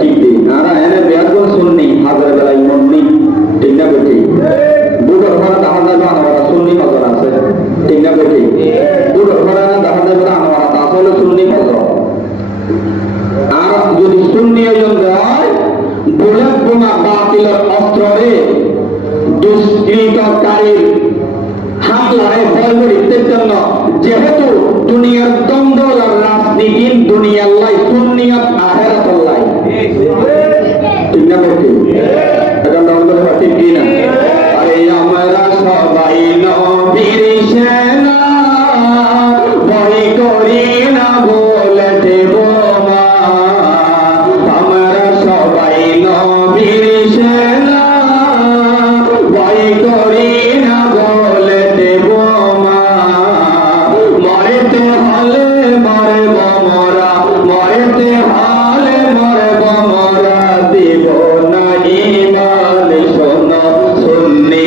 ঠিক ঠিক আর এনে বেয়াগুন সুন্নি হাজার বেলা ইমন নি ঠিক না বেটি বুড়ো ঘরে দেখা যাবে আমার সুন্নি হজর আছে ঠিক না বেটি বুড়ো ঘরে দেখা যাবে আমার আসলে সুন্নি হজর আর যদি সুন্নি ওজন হয় বুলেট বোমা বাতিলের অস্ত্রে দুষ্কৃতকারীর হামলায় ভয় করিতে জন্য যেহেতু দুনিয়ার দ্বন্দ্ব আর রাজনীতি দুনিয়ার লাই সুন্নিয়ত আখিরাতুল লাই ঠিক না বেটি এটা দ্বন্দ্ব ঠিক কি না আরে আমরা সবাই নবীর সেনা ভয় করি না বলতে বোমা আমরা সবাই নবীর সেনা ভয় করি না বলতে বোমা মরতে হলে মরব মরা মরতে হলে মরব মরা দেব না ইমান শোনো সুন্নি